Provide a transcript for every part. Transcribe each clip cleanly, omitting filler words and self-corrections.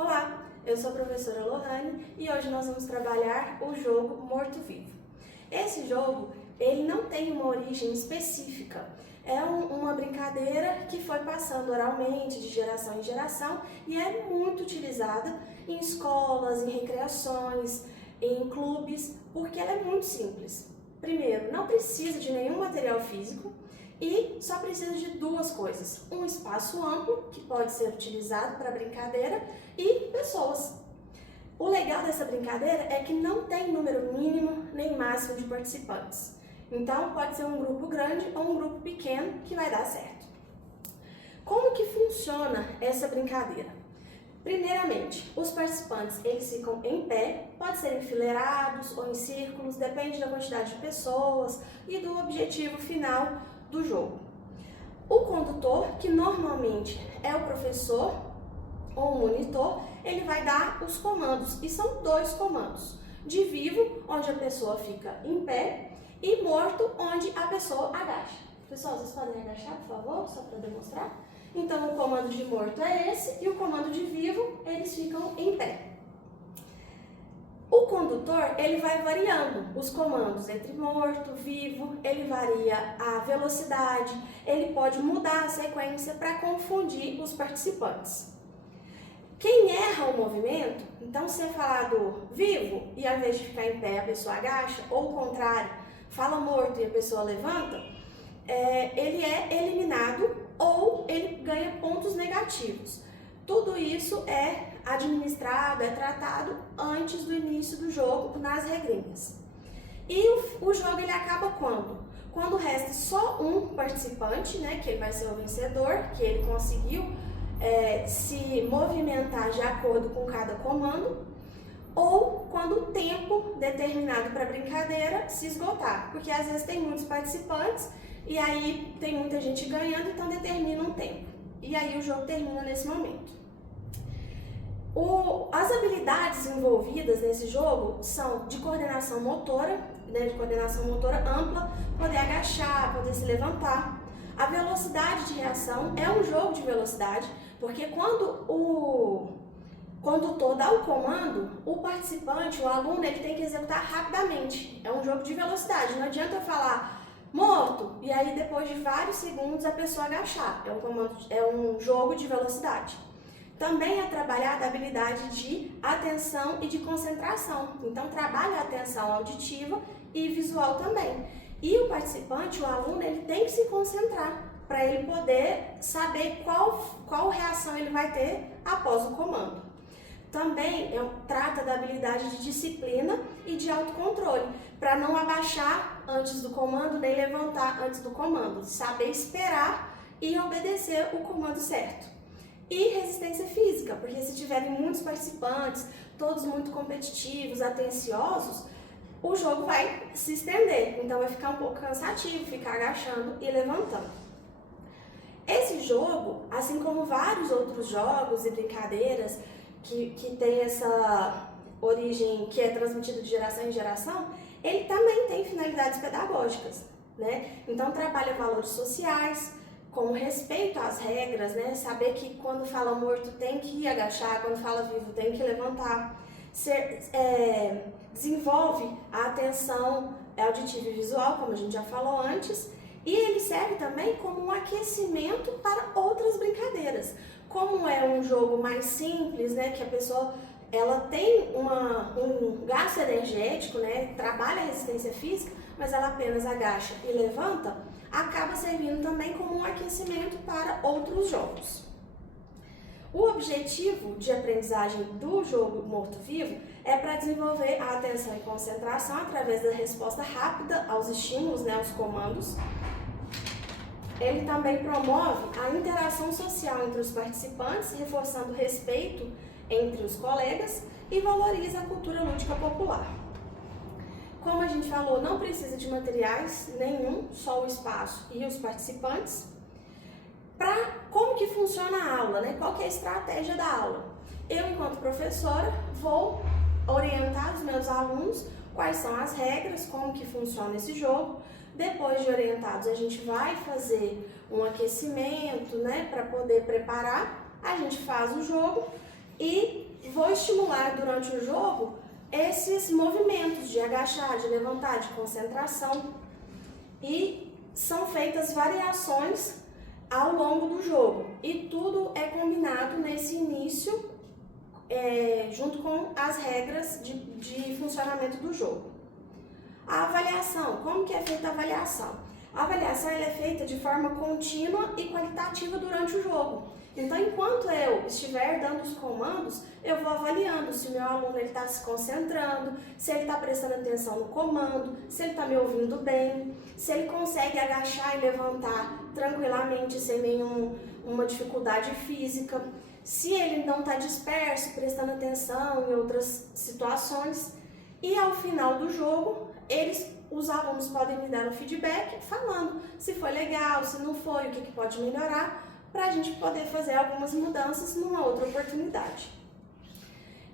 Olá, eu sou a professora Lohane e hoje nós vamos trabalhar o jogo Morto-Vivo. Esse jogo, ele não tem uma origem específica, é uma brincadeira que foi passando oralmente de geração em geração e é muito utilizada em escolas, em recreações, em clubes, porque ela é muito simples. Primeiro, não precisa de nenhum material físico e só precisa de duas coisas: um espaço amplo, que pode ser utilizado para brincadeira, e pessoas. O legal dessa brincadeira é que não tem número mínimo nem máximo de participantes. Então pode ser um grupo grande ou um grupo pequeno que vai dar certo. Como que funciona essa brincadeira? Primeiramente, os participantes eles ficam em pé, pode ser enfileirados ou em círculos, depende da quantidade de pessoas e do objetivo final do jogo. O condutor, que normalmente é o professor ou o monitor, ele vai dar os comandos, e são dois comandos: de vivo, onde a pessoa fica em pé, e morto, onde a pessoa agacha. Pessoal, vocês podem agachar, por favor, só para demonstrar? Então, o comando de morto é esse, e o comando de vivo, eles ficam em pé. O condutor, ele vai variando os comandos entre morto, vivo, ele varia a velocidade, ele pode mudar a sequência para confundir os participantes. Quem erra o movimento, então se é falado vivo e ao invés de ficar em pé a pessoa agacha, ou o contrário, fala morto e a pessoa levanta, ele é eliminado ou ele ganha pontos negativos. Tudo isso é administrado, é tratado antes do início do jogo, nas regrinhas. E o jogo ele acaba quando? Quando resta só um participante, né, que ele vai ser o vencedor, que ele conseguiu se movimentar de acordo com cada comando, ou quando o tempo determinado para a brincadeira se esgotar, porque às vezes tem muitos participantes e aí tem muita gente ganhando, então determina um tempo. E aí o jogo termina nesse momento. As habilidades envolvidas nesse jogo são de coordenação motora, de coordenação motora ampla, poder agachar, poder se levantar. A velocidade de reação é um jogo de velocidade, porque quando o condutor dá o comando, o participante, o aluno, ele tem que executar rapidamente. É um jogo de velocidade, não adianta eu falar morto e aí depois de vários segundos a pessoa agachar. É um jogo de velocidade. Também é trabalhada a habilidade de atenção e de concentração. Então trabalha a atenção auditiva e visual também. E o participante, o aluno, ele tem que se concentrar para ele poder saber qual reação ele vai ter após o comando. Também trata da habilidade de disciplina e de autocontrole, para não abaixar antes do comando, nem levantar antes do comando, saber esperar e obedecer o comando certo. E resistência física, porque se tiverem muitos participantes, todos muito competitivos, atenciosos, o jogo vai se estender, então vai ficar um pouco cansativo, ficar agachando e levantando. Esse jogo, assim como vários outros jogos e brincadeiras que tem essa origem que é transmitida de geração em geração, ele também tem finalidades pedagógicas, né? Então trabalha valores sociais, como respeito às regras, né? Saber que quando fala morto tem que agachar, quando fala vivo tem que levantar. Desenvolve a atenção auditiva e visual, como a gente já falou antes, e ele serve também como um aquecimento para outras brincadeiras. Como é um jogo mais simples, né, que a pessoa ela tem um gasto energético, né, trabalha a resistência física, mas ela apenas agacha e levanta, acaba servindo também como um aquecimento para outros jogos. O objetivo de aprendizagem do jogo morto-vivo é para desenvolver a atenção e concentração através da resposta rápida aos estímulos, né, aos comandos. Ele também promove a interação social entre os participantes, reforçando o respeito entre os colegas e valoriza a cultura lúdica popular. Como a gente falou, não precisa de materiais nenhum, só o espaço e os participantes. Como que funciona a aula, né? Qual que é a estratégia da aula? Eu, enquanto professora, vou orientar os meus alunos quais são as regras, como que funciona esse jogo. Depois de orientados, a gente vai fazer um aquecimento, né, para poder preparar. A gente faz o jogo e vou estimular durante o jogo esses movimentos de agachar, de levantar, de concentração. E são feitas variações ao longo do jogo. E tudo é combinado nesse início, junto com as regras de funcionamento do jogo. A avaliação, como que é feita a avaliação? A avaliação ela é feita de forma contínua e qualitativa durante o jogo. Então, enquanto eu estiver dando os comandos, eu vou avaliando se o meu aluno está se concentrando, se ele está prestando atenção no comando, se ele está me ouvindo bem, se ele consegue agachar e levantar tranquilamente, sem nenhuma dificuldade física, se ele não está disperso, prestando atenção em outras situações. E ao final do jogo, os alunos podem me dar um feedback falando se foi legal, se não foi, o que pode melhorar, para a gente poder fazer algumas mudanças numa outra oportunidade.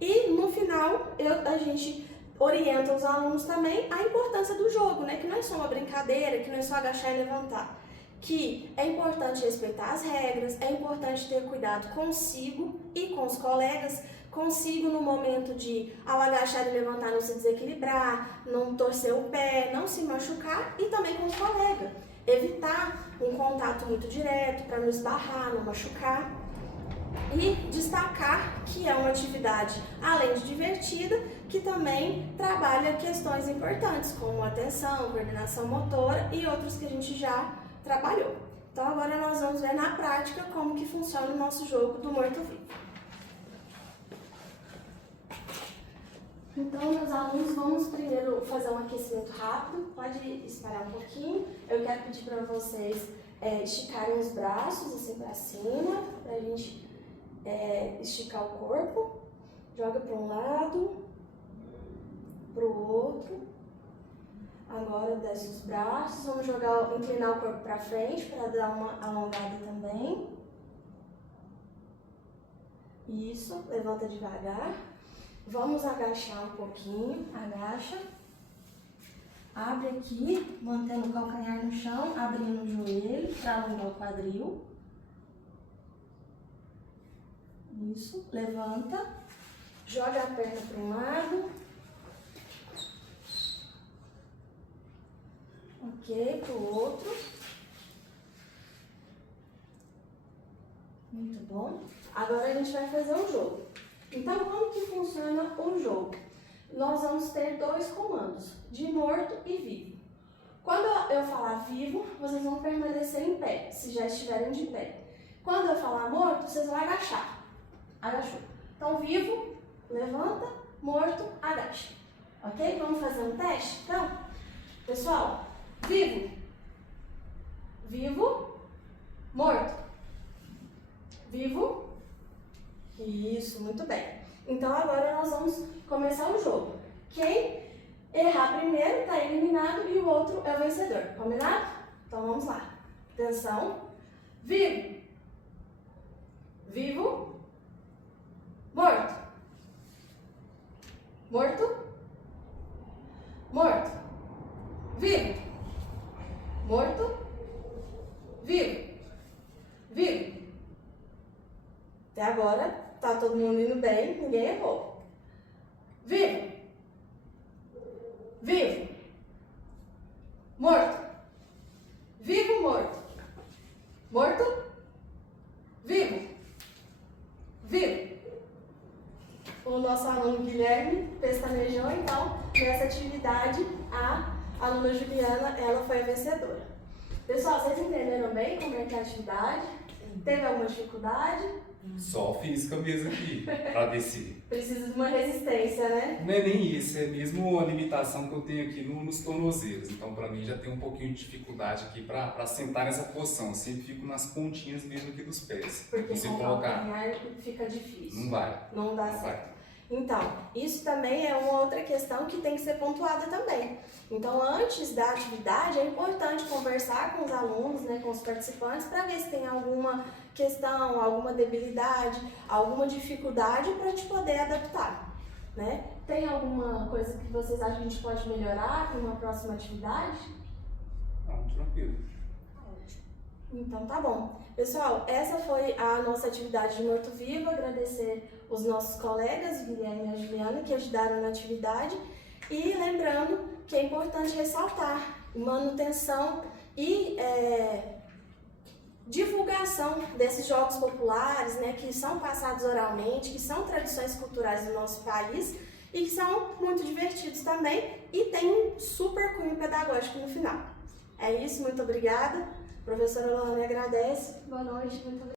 E no final, a gente orienta os alunos também a importância do jogo, né? Que não é só uma brincadeira, que não é só agachar e levantar. Que é importante respeitar as regras, é importante ter cuidado consigo e com os colegas, consigo no momento de, ao agachar e levantar, não se desequilibrar, não torcer o pé, não se machucar, e também com o colega. Evitar um contato muito direto para não esbarrar, não machucar. E destacar que é uma atividade, além de divertida, que também trabalha questões importantes, como atenção, coordenação motora e outros que a gente já trabalhou. Então agora nós vamos ver na prática como que funciona o nosso jogo do morto-vivo. Então, meus alunos, vamos primeiro fazer um aquecimento rápido. Pode espalhar um pouquinho. Eu quero pedir para vocês esticarem os braços assim para cima, para a gente esticar o corpo. Joga para um lado, para o outro. Agora desce os braços. Vamos inclinar o corpo para frente para dar uma alongada também. Isso, levanta devagar. Vamos agachar um pouquinho, agacha, abre aqui, mantendo o calcanhar no chão, abrindo o joelho para alongar o quadril. Isso, levanta, joga a perna para um lado, ok, para o outro. Muito bom. Agora a gente vai fazer um jogo. Então, como que funciona o jogo? Nós vamos ter dois comandos, de morto e vivo. Quando eu falar vivo, vocês vão permanecer em pé, se já estiverem de pé. Quando eu falar morto, vocês vão agachar. Agachou. Então, vivo, levanta, morto, agacha. Ok? Vamos fazer um teste? Então, pessoal, vivo, vivo, morto, vivo. Isso, muito bem. Então agora nós vamos começar o jogo. Quem errar primeiro está eliminado e o outro é o vencedor. Combinado? Então vamos lá. Atenção. Vivo. Vivo. Morto. Morto. Morto. Vivo. Morto. Vivo. Vivo. Até agora tá todo mundo indo bem, ninguém errou. Vivo. Vivo. Morto. Vivo, morto. Morto. Vivo. Vivo. O nosso aluno Guilherme pestanejou, então, nessa atividade, a aluna Juliana, ela foi a vencedora. Pessoal, vocês entenderam bem como é que é a atividade? Teve alguma dificuldade? Só física mesmo aqui, para descer. Precisa de uma resistência, né? Não é nem isso, é mesmo a limitação que eu tenho aqui nos tornozelos. Então, para mim, já tem um pouquinho de dificuldade aqui para sentar nessa posição. Eu sempre fico nas pontinhas mesmo aqui dos pés. Porque se com o colocar, calcanhar fica difícil. não vai. Não dá Não certo. vai. Então, isso também é uma outra questão que tem que ser pontuada também. Então, antes da atividade, é importante conversar com os alunos, né, com os participantes, para ver se tem alguma questão, alguma debilidade, alguma dificuldade para a gente poder adaptar, né? Tem alguma coisa que vocês acham que a gente pode melhorar para uma próxima atividade? Não, tranquilo. Então tá bom. Pessoal, essa foi a nossa atividade de Morto Vivo. Agradecer os nossos colegas, Guilherme e a Juliana, que ajudaram na atividade. E lembrando que é importante ressaltar manutenção e divulgação desses jogos populares, né, que são passados oralmente, que são tradições culturais do nosso país e que são muito divertidos também e tem um super cunho pedagógico no final. É isso, muito obrigada. A professora Lohane agradece. Boa noite, muito obrigada.